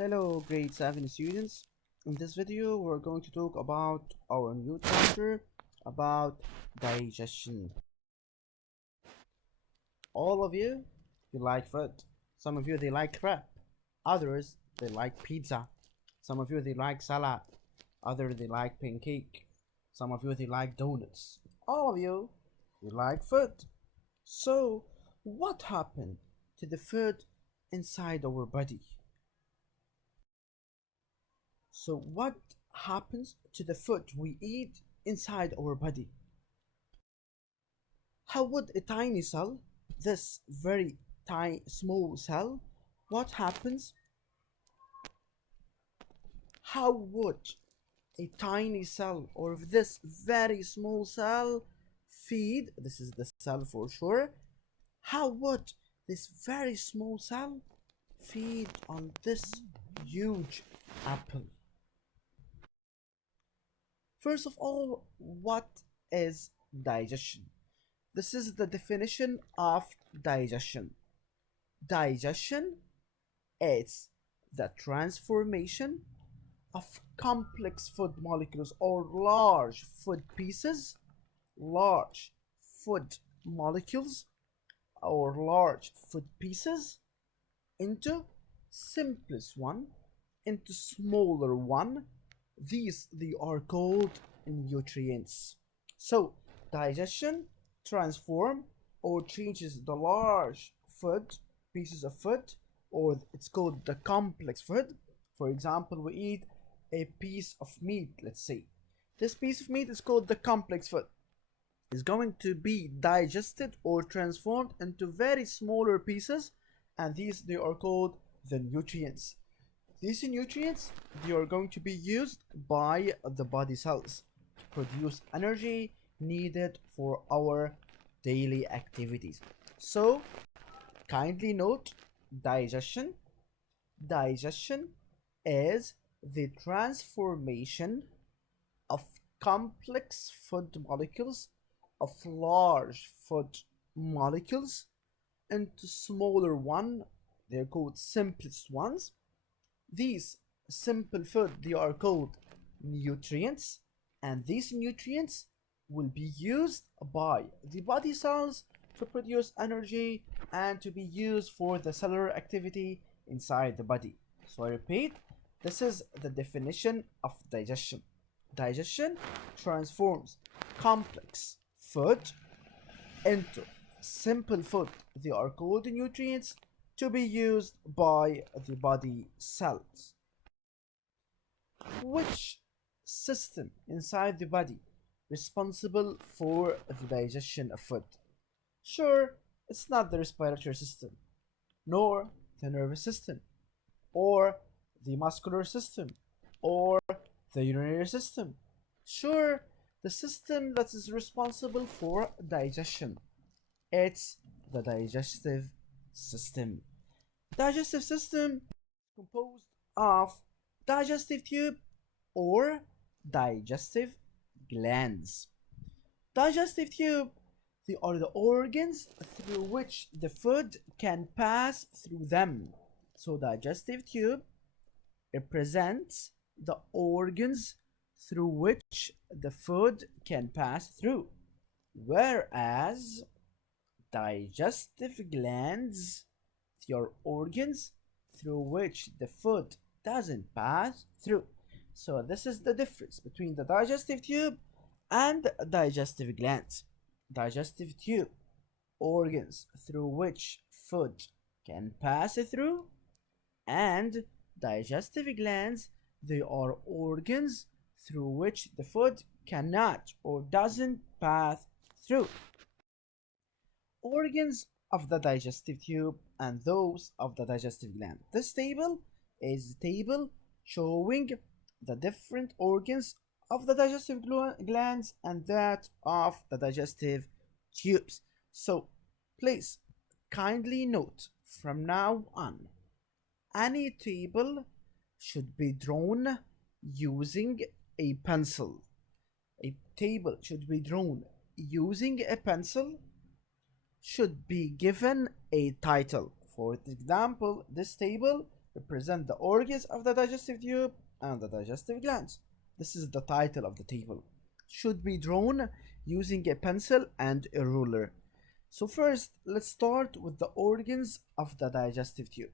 Hello grade 7 students. In this video we're going to talk about our new chapter about digestion. All of you like food. Some of you they like crab. Others they like pizza. Some of you they like salad. Others they like pancake. Some of you they like donuts. All of you like food. So what happened to the food inside our body? So what happens to the food we eat inside our body? How would a tiny cell, this very tiny small cell, what happens? How would a tiny cell or this very small cell feed? This is the cell for sure. How would this very small cell feed on this huge apple? First of all, what is digestion? This is the definition of digestion. Digestion is the transformation of complex food molecules or large food pieces, large food molecules or large food pieces into simplest one, into smaller one. These they are called nutrients. So digestion transform or changes the large food pieces of food, or it's called the complex food. For example, we eat a piece of meat, let's say. This piece of meat is called the complex food. It's going to be digested or transformed into very smaller pieces, and these they are called the nutrients. These nutrients they are going to be used by the body cells to produce energy needed for our daily activities. So kindly note, digestion is the transformation of complex food molecules, of large food molecules into smaller one. They're called simplest ones. These simple food they are called nutrients, and these nutrients will be used by the body cells to produce energy and to be used for the cellular activity inside the body. So I repeat, this is the definition of digestion. Digestion transforms complex food into simple food. They are called nutrients to be used by the body cells. Which system inside the body responsible for the digestion of food? Sure, it's not the respiratory system, nor the nervous system, or the muscular system, or the urinary system. Sure, the system that is responsible for digestion, it's the digestive system. Digestive system is composed of digestive tube or digestive glands. Digestive tube, they are the organs through which the food can pass through them. So digestive tube represents the organs through which the food can pass through, whereas digestive glands, they are organs through which the food doesn't pass through. So this is the difference between the digestive tube and digestive glands. Digestive tube, organs through which food can pass through, and digestive glands, they are organs through which the food cannot or doesn't pass through. Organs of the digestive tube and those of the digestive gland. This table is a table showing the different organs of the digestive glands and that of the digestive tubes. So please kindly note, from now on, any table should be drawn using a pencil. A table should be drawn using a pencil, should be given a title. For example, this table represent the organs of the digestive tube and the digestive glands. This is the title of the table. Should be drawn using a pencil and a ruler. So first, let's start with the organs of the digestive tube.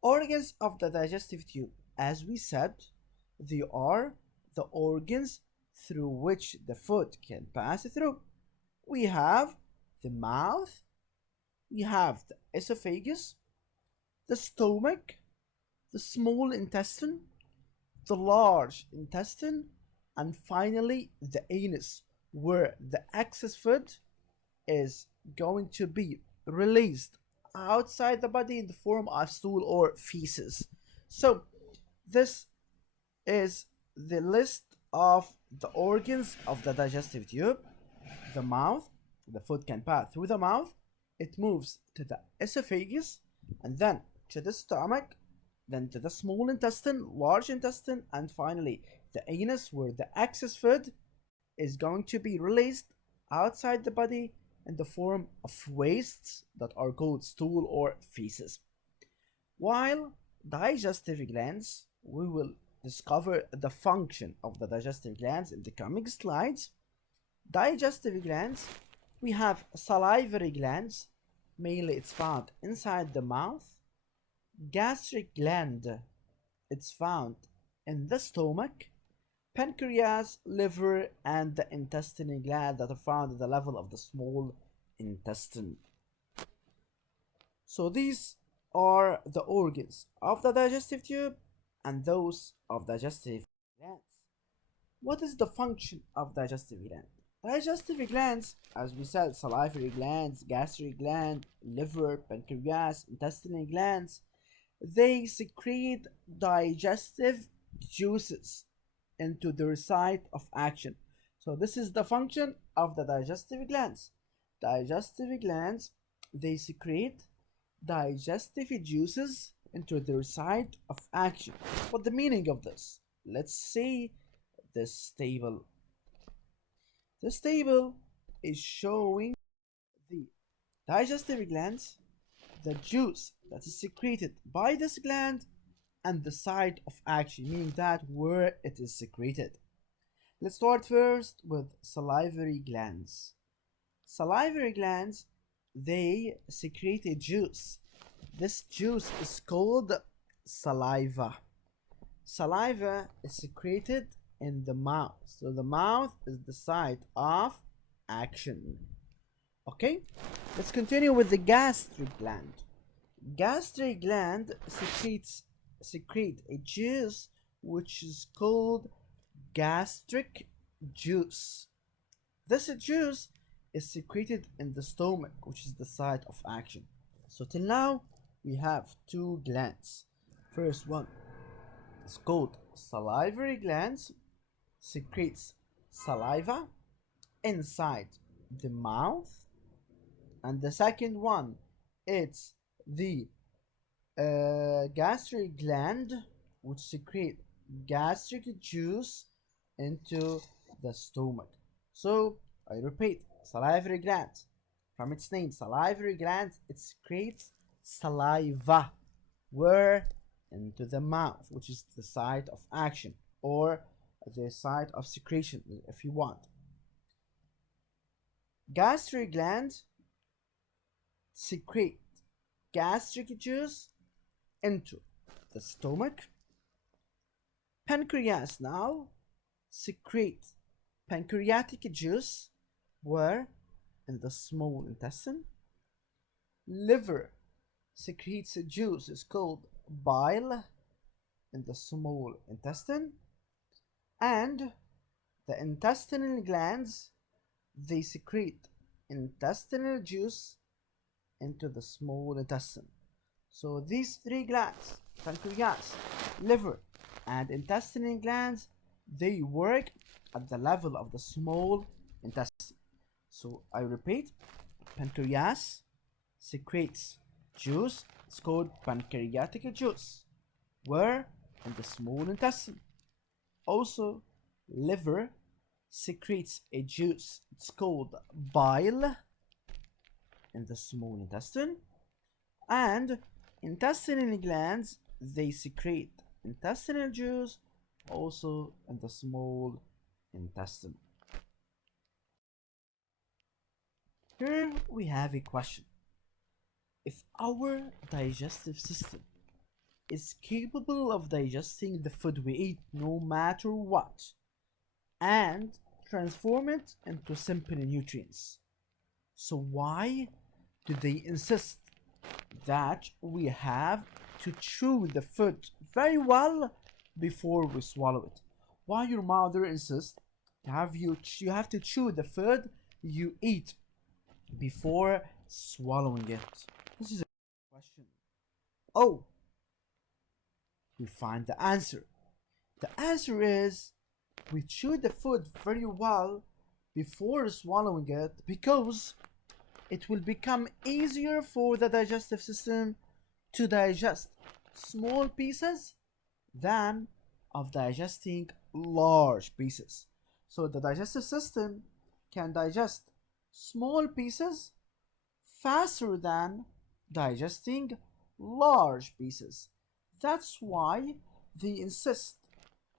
Organs of the digestive tube, as we said, they are the organs through which the food can pass through. We have the mouth, we have the esophagus, the stomach, the small intestine, the large intestine, and finally the anus, where the excess food is going to be released outside the body in the form of stool or feces. So this is the list of the organs of the digestive tube. The mouth, the food can pass through the mouth, it moves to the esophagus, and then to the stomach, then to the small intestine, large intestine, and finally the anus, where the excess food is going to be released outside the body in the form of wastes that are called stool or feces. While digestive glands, we will discover the function of the digestive glands in the coming slides. Digestive glands, we have salivary glands, mainly it's found inside the mouth. Gastric gland, it's found in the stomach. Pancreas, liver, and the intestinal gland that are found at the level of the small intestine. So these are the organs of the digestive tube and those of digestive glands. What is the function of digestive gland? Digestive glands, as we said, salivary glands, gastric gland, liver, pancreas, intestinal glands, they secrete digestive juices into their site of action. So this is the function of the digestive glands. Digestive glands, they secrete digestive juices into their site of action. What the meaning of this? Let's see this table. This table is showing the digestive glands, the juice that is secreted by this gland, and the site of action, meaning that where it is secreted. Let's start first with salivary glands. Salivary glands, they secrete a juice. This juice is called saliva. Saliva is secreted in the mouth. So the mouth is the site of action. Okay, let's continue with the gastric gland. Gastric gland secrete a juice which is called gastric juice. This juice is secreted in the stomach, which is the site of action. So till now we have two glands. First one is called salivary glands, secretes saliva inside the mouth, and the second one it's the gastric gland, which secrete gastric juice into the stomach. So I repeat, salivary gland, from its name, salivary gland, it secretes saliva where into the mouth, which is the site of action or the site of secretion if you want. Gastric gland secrete gastric juice into the stomach. Pancreas now secrete pancreatic juice where in the small intestine. Liver secretes a juice is called bile in the small intestine, and the intestinal glands, they secrete intestinal juice into the small intestine. So these three glands, pancreas, liver, and intestinal glands, they work at the level of the small intestine. So I repeat, pancreas secretes juice, it's called pancreatic juice, where in the small intestine. Also, liver secretes a juice, it's called bile in the small intestine, and intestinal glands, they secrete intestinal juice also in the small intestine. Here we have a question. If our digestive system is capable of digesting the food we eat no matter what and transform it into simple nutrients, so why do they insist that we have to chew the food very well before we swallow it? Why your mother insists you have to chew the food you eat before swallowing it? This is a question. Oh, we find the answer. The answer is we chew the food very well before swallowing it because it will become easier for the digestive system to digest small pieces than of digesting large pieces. So the digestive system can digest small pieces faster than digesting large pieces. That's why they insist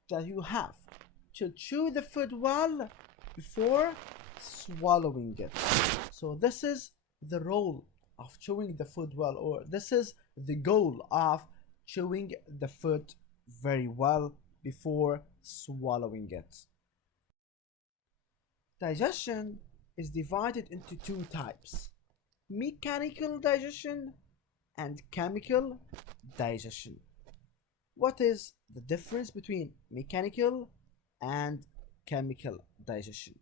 that you have to chew the food well before swallowing it. So this is the role of chewing the food well, or this is the goal of chewing the food very well before swallowing it. Digestion is divided into two types: mechanical digestion and chemical digestion. What is the difference between mechanical and chemical digestion?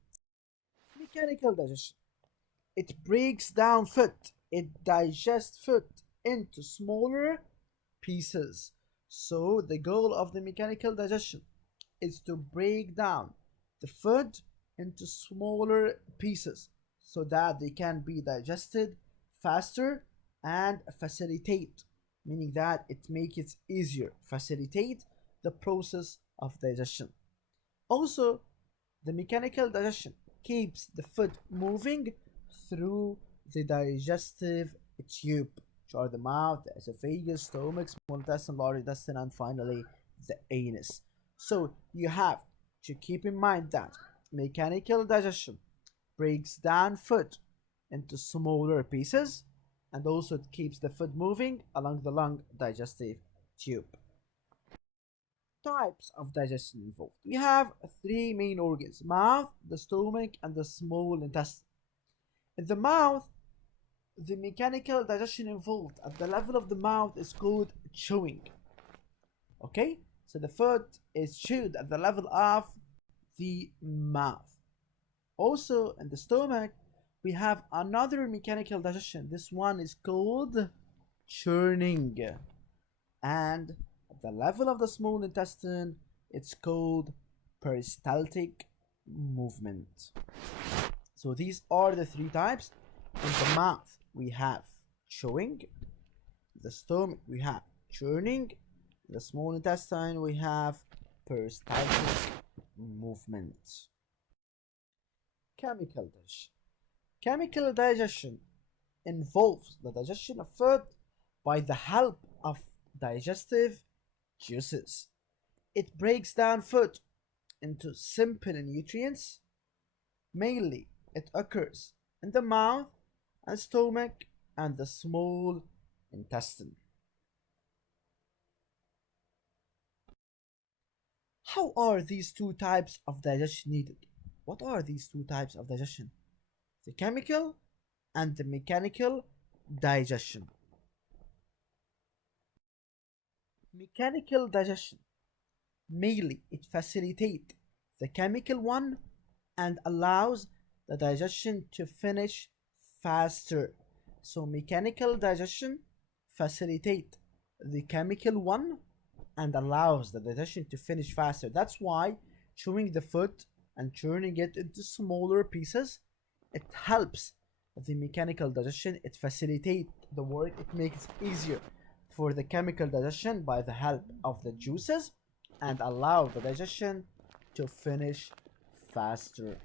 Mechanical digestion, it breaks down food, it digests food into smaller pieces. So the goal of the mechanical digestion is to break down the food into smaller pieces so that they can be digested faster and facilitate, meaning that it makes it easier, facilitate the process of digestion. Also, the mechanical digestion keeps the food moving through the digestive tube, which are the mouth, the esophagus, stomach, small intestine, large intestine, and finally the anus. So you have to keep in mind that mechanical digestion breaks down food into smaller pieces, and also it keeps the food moving along the long digestive tube. Types of digestion involved. We have three main organs: mouth, the stomach, and the small intestine. In the mouth, the mechanical digestion involved at the level of the mouth is called chewing. Okay, so the food is chewed at the level of the mouth. Also in the stomach, we have another mechanical digestion. This one is called churning. And at the level of the small intestine, it's called peristaltic movement. So these are the three types. In the mouth, we have chewing. In the stomach, we have churning. In the small intestine, we have peristaltic movement. Chemical digestion. Chemical digestion involves the digestion of food by the help of digestive juices. It breaks down food into simple nutrients. Mainly, it occurs in the mouth and stomach and the small intestine. How are these two types of digestion needed? What are these two types of digestion? The chemical and the mechanical digestion. Mechanical digestion, mainly it facilitates the chemical one and allows the digestion to finish faster. So mechanical digestion facilitates the chemical one and allows the digestion to finish faster. That's why chewing the food and churning it into smaller pieces, it helps the mechanical digestion. It facilitates the work. It makes it easier for the chemical digestion by the help of the juices and allow the digestion to finish faster.